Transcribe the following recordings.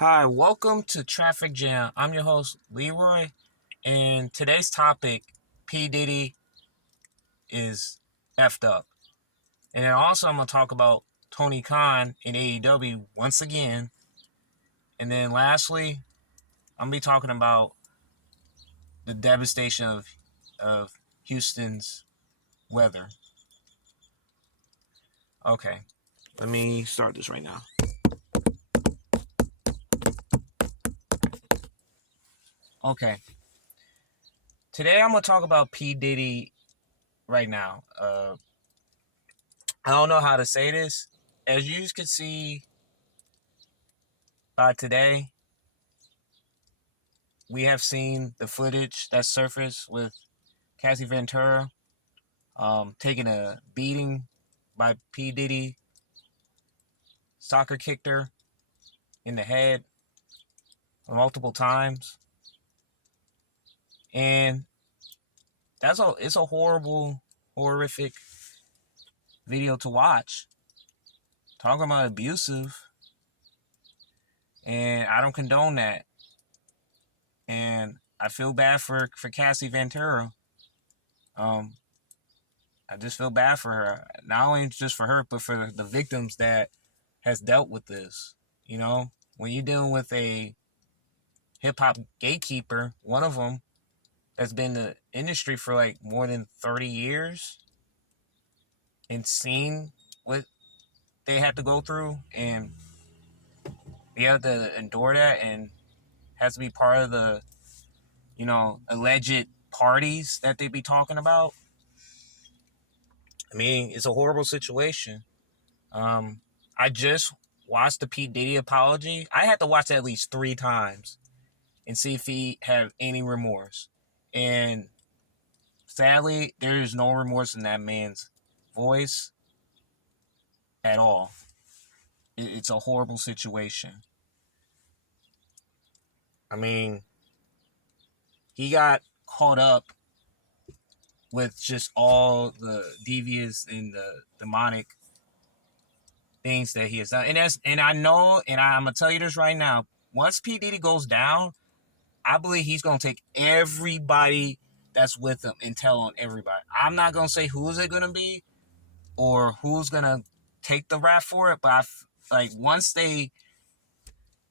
Hi, welcome to Traffic Jam. I'm your host, Leroy, and today's topic, P. Diddy is effed up. And then also I'm going to talk about Tony Khan in AEW once again. And then lastly, I'm going to be talking about the devastation of Houston's weather. Okay, let me start this right now. Okay, today I'm going to talk about P. Diddy right now. I don't know how to say this. As you can see by today, we have seen the footage that surfaced with Cassie Ventura taking a beating by P. Diddy, soccer kicked her in the head multiple times. And it's a horrific video to watch. Talking about abusive. And I don't condone that. And I feel bad for Cassie Ventura. I just feel bad for her. Not only just for her, but for the victims that has dealt with this. You know, when you're dealing with a hip hop gatekeeper, one of them that's been in the industry for like more than 30 years and seen what they had to go through, and you have to endure that and has to be part of the, alleged parties that they be talking about. I mean, it's a horrible situation. I just watched the Pete Diddy apology. I had to watch it at least 3 times and see if he had any remorse. And sadly, there is no remorse in that man's voice at all. It's a horrible situation. I mean, he got caught up with just all the devious and the demonic things that he has done. And I know, and I'm gonna tell you this right now. Once P. Diddy goes down, I believe he's gonna take everybody that's with him and tell on everybody. I'm not gonna say who's it gonna be or who's gonna take the rap for it, but like once they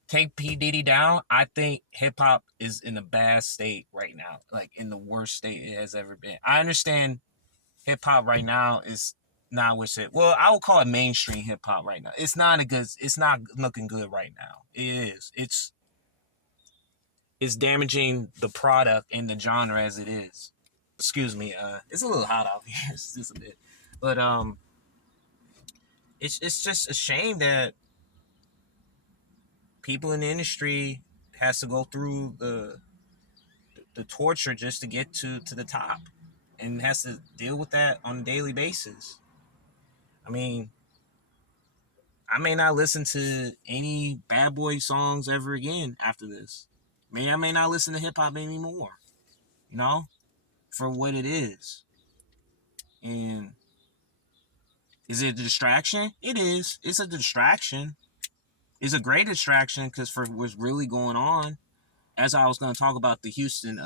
take P. Diddy down, I think hip hop is in a bad state right now, like in the worst state it has ever been. I understand hip hop right now is not what's it. Well, I would call it mainstream hip hop right now. It's not looking good right now. It is. It's damaging the product and the genre as it is. Excuse me. It's a little hot out here. It's just a bit, but it's just a shame that people in the industry has to go through the torture just to get to the top, and has to deal with that on a daily basis. I mean, I may not listen to any Bad Boy songs ever again after this. I may not listen to hip hop anymore. You know, for what it is. And is it a distraction? It is. It's a distraction. It's a great distraction because for what's really going on, as I was going to talk about the Houston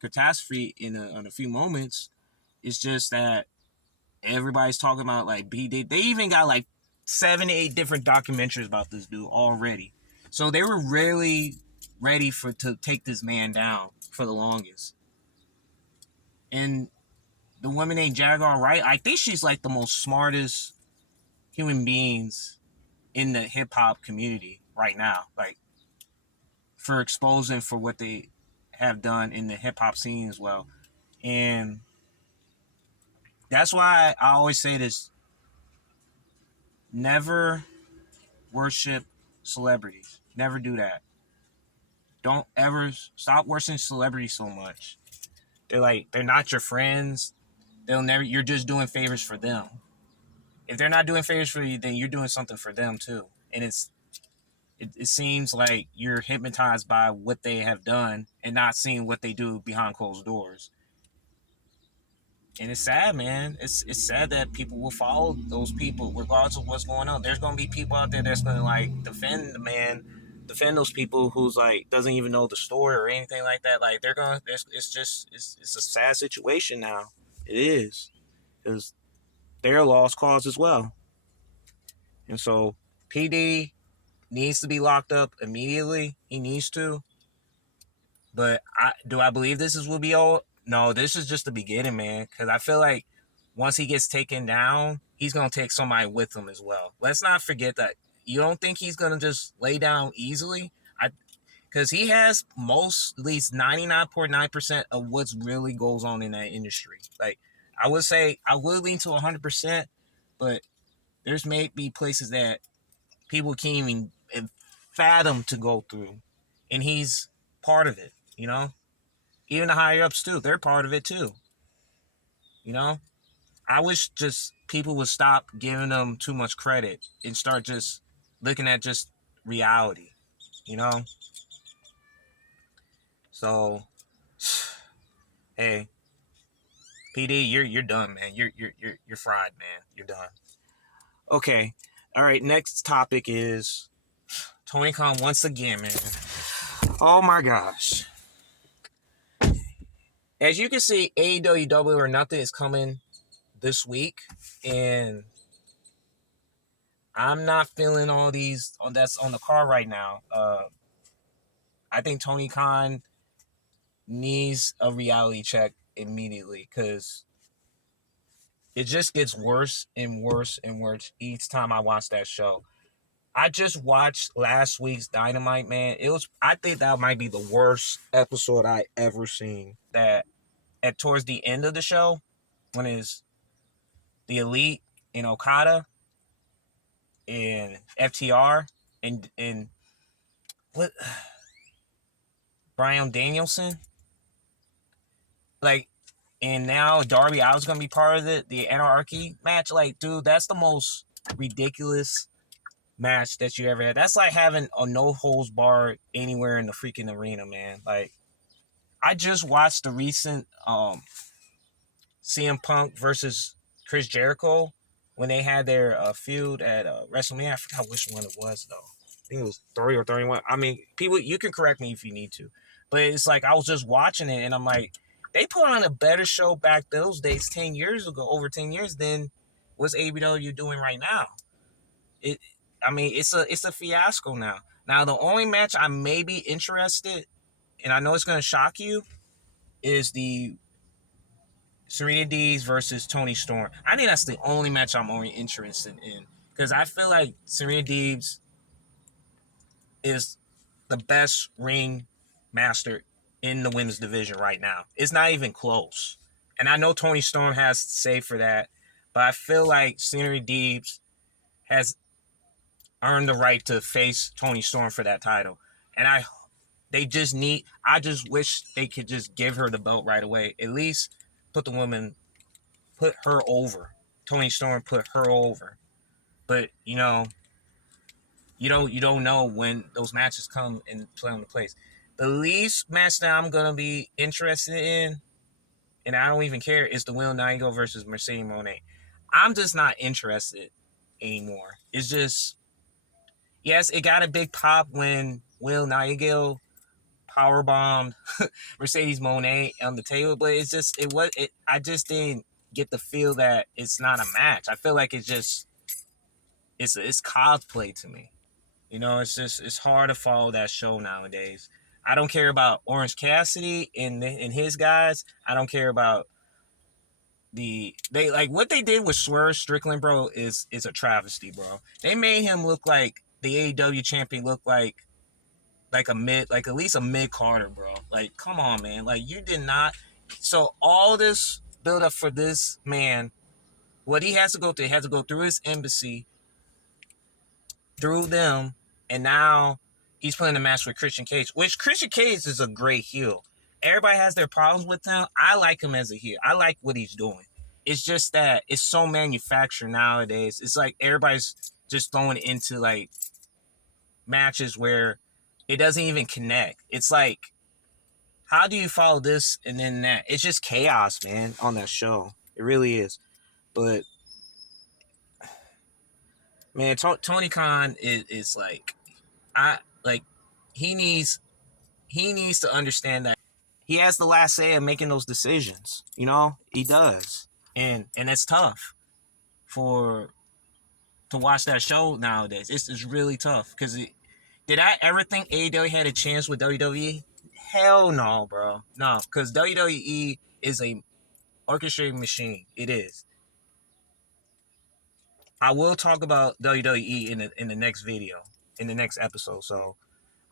catastrophe in a few moments, it's just that everybody's talking about like they even got like 7 to 8 different documentaries about this dude already. So they were really ready to take this man down for the longest. And the woman named Jaguar Wright, I think she's like the most smartest human beings in the hip hop community right now. Like for exposing for what they have done in the hip hop scene as well. And that's why I always say this: never worship celebrities. Never do that. Don't ever stop worshiping celebrities so much. They're not your friends. They'll never. You're just doing favors for them. If they're not doing favors for you, then you're doing something for them too. And it seems like you're hypnotized by what they have done and not seeing what they do behind closed doors. And it's sad, man. It's sad that people will follow those people regardless of what's going on. There's gonna be people out there that's gonna like defend the man defend those people who's like doesn't even know the story or anything like that. Like they're gonna, it's a sad situation now. It is because they're a lost cause as well, and so PD needs to be locked up immediately. He needs to. But I believe this is will be all? No, this is just the beginning, man. Because I feel like once he gets taken down, he's gonna take somebody with him as well. Let's not forget that. You don't think he's gonna just lay down easily? I Because he has at least 99.9% of what's really goes on in that industry. Like I would say, I would lean to 100%, but there's may be places that people can't even fathom to go through, and he's part of it. You know, even the higher ups too, they're part of it too. You know, I wish just people would stop giving them too much credit and start just looking at just reality. You know, so hey, PD, you're done, man. You're fried, man. You're done. Okay, all right. Next topic is Tony Khan once again, man. Oh my gosh. As you can see, AEW Double or Nothing is coming this week, and I'm not feeling all these on that's on the card right now. I think Tony Khan needs a reality check immediately because it just gets worse and worse and worse each time I watch that show. I just watched last week's Dynamite, man. I think that might be the worst episode I ever seen. That at towards the end of the show, when it's the Elite and Okada and FTR and what Brian Danielson, like, and now Darby I was gonna be part of the Anarchy match. Like, dude, that's the most ridiculous match that you ever had. That's like having a no holds barred anywhere in the freaking arena, man. Like, I just watched the recent CM Punk versus Chris Jericho when they had their feud at WrestleMania. I forgot which one it was though. I think it was 30 or 31. I mean, people, you can correct me if you need to, but it's like I was just watching it and I'm like, they put on a better show back those days, 10 years ago, over 10 years than what's AEW doing right now. It, I mean, it's a fiasco now. Now the only match I may be interested, and I know it's gonna shock you, is the Serena Deeb versus Toni Storm. I think that's the only match I'm only interested in because I feel like Serena Deeb is the best ring master in the women's division right now. It's not even close. And I know Toni Storm has to say for that, but I feel like Serena Deeb has earned the right to face Toni Storm for that title. And I just wish they could just give her the belt right away. At least put the woman put her over. Toni Storm put her over. But you don't know when those matches come and play on the place. The least match that I'm gonna be interested in, and I don't even care, is the Will Nightingale versus Mercedes Moné. I'm just not interested anymore. It's just, yes, it got a big pop when Will Nightingale powerbombed Mercedes Moné on the table, but it's just I just didn't get the feel that it's not a match. I feel like it's cosplay to me. It's hard to follow that show nowadays. I don't care about Orange Cassidy and his guys. I don't care about they like what they did with Swerve Strickland, bro, is a travesty, bro. They made him look like the AEW champion look like a mid, like at least a mid Carter, bro. Like, come on, man. Like, you did not. So all this build up for this man, what he has to go through, he has to go through his embassy, through them, and now he's playing a match with Christian Cage, which Christian Cage is a great heel. Everybody has their problems with him. I like him as a heel. I like what he's doing. It's just that it's so manufactured nowadays. It's like everybody's just throwing into like matches where it doesn't even connect. It's like, how do you follow this and then that? It's just chaos, man, on that show. It really is. But man, Tony Khan is like, I like. he needs to understand that he has the last say in making those decisions. You know, he does, and it's tough for to watch that show nowadays. It's really tough because did I ever think AEW had a chance with WWE? Hell no, bro. No, because WWE is a orchestrating machine. It is. I will talk about WWE in the next video, in the next episode. So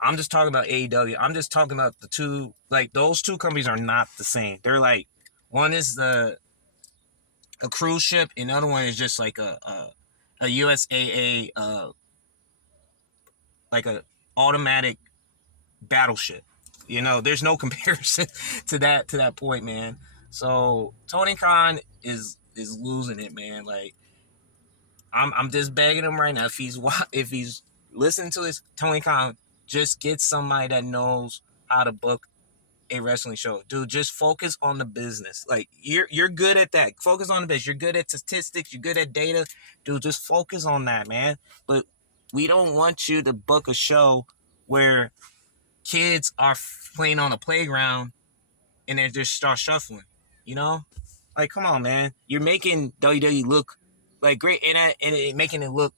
I'm just talking about AEW. I'm just talking about the two, like those two companies are not the same. They're like, one is a cruise ship, and the other one is just like a USAA like a automatic battleship. You know, there's no comparison to that point, man. So Tony Khan is losing it, man. Like I'm just begging him right now. If he's listening to this, Tony Khan, just get somebody that knows how to book a wrestling show, dude. Just focus on the business. Like you're good at that. Focus on the business. You're good at statistics. You're good at data, dude. Just focus on that, man. But we don't want you to book a show where kids are playing on a playground and they just start shuffling. You know, like come on, man. You're making WWE look like great, and it making it look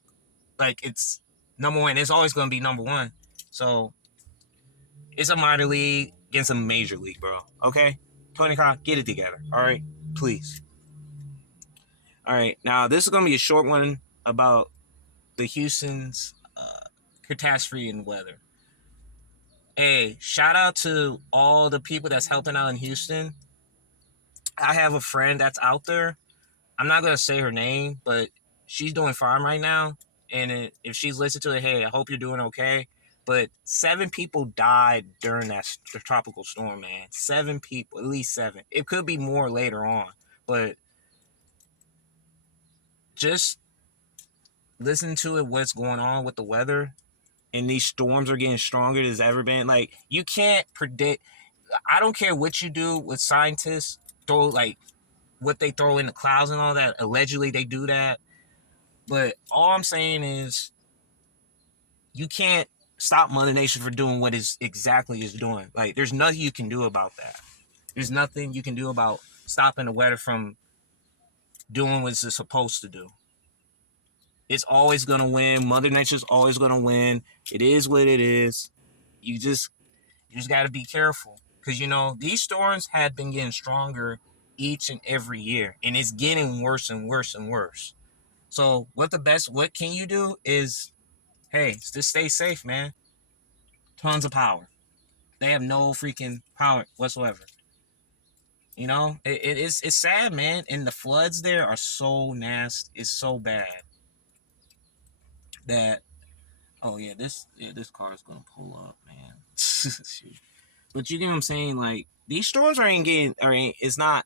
like it's number one. It's always going to be number one. So it's a minor league against a major league, bro. Okay, Tony Khan, get it together. All right, please. All right, now this is going to be a short one about the Houston's catastrophe and weather. Hey, shout out to all the people that's helping out in Houston. I have a friend that's out there. I'm not gonna say her name, but she's doing fine right now. And if she's listening to it, hey, I hope you're doing okay. But 7 people died during that tropical storm, man. 7 people, at least 7. It could be more later on, but just listen to it. What's going on with the weather, and these storms are getting stronger than it's ever been. Like you can't predict. I don't care what you do with scientists. Throw like what they throw in the clouds and all that. Allegedly, they do that. But all I'm saying is you can't stop Mother Nature for doing what is exactly is doing. Like there's nothing you can do about that. There's nothing you can do about stopping the weather from doing what it's supposed to do. It's always gonna win. Mother Nature's always gonna win. It is what it is. You just gotta be careful. Cause you know, these storms have been getting stronger each and every year. And it's getting worse and worse and worse. So what can you do is, hey, just stay safe, man. Tons of power. They have no freaking power whatsoever. You know, it's sad, man. And the floods there are so nasty. It's so bad that this car is gonna pull up, man. But you get what I'm saying? Like these storms it's not.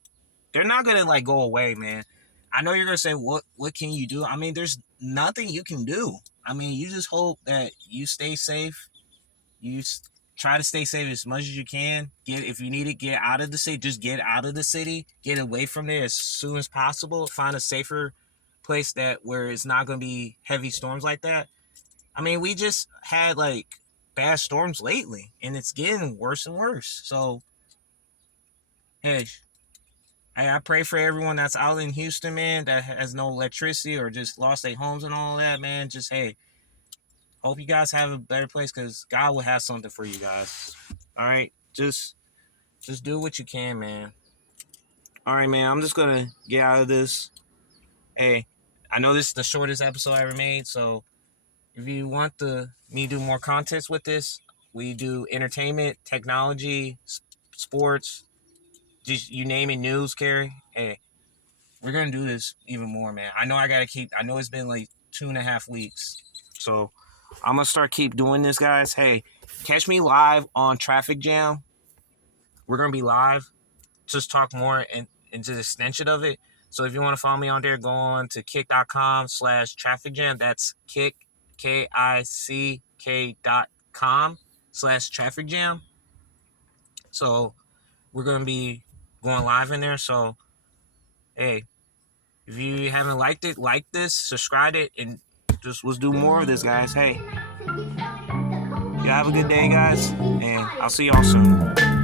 They're not gonna like go away, man. I know you're gonna say what can you do? I mean, there's nothing you can do. I mean, you just hope that you stay safe. You try to stay safe as much as you can. If you need to get out of the city, just get out of the city. Get away from there as soon as possible. Find a safer place where it's not gonna be heavy storms like that. I mean, we just had like bad storms lately, and it's getting worse and worse. So, hey, I pray for everyone that's out in Houston, man, that has no electricity or just lost their homes and all that, man. Just, hey, hope you guys have a better place because God will have something for you guys. All right? Just do what you can, man. All right, man. I'm just going to get out of this. Hey, I know this is the shortest episode I ever made, so if you want me to do more contests with this, we do entertainment, technology, sports, just you name it, news, Carrie. Hey, we're gonna do this even more, man. I know I know it's been like 2.5 weeks. So I'm gonna start keep doing this, guys. Hey, catch me live on Traffic Jam. We're gonna be live. Just talk more into the extension of it. So if you want to follow me on there, go on to kick.com/traffic jam. That's kick, KICK.com/traffic jam. So we're gonna be going live in there. So hey, if you haven't liked it, like this, subscribe it, and just let's do more of this, guys. Hey. Y'all have a good day, guys, and I'll see y'all soon.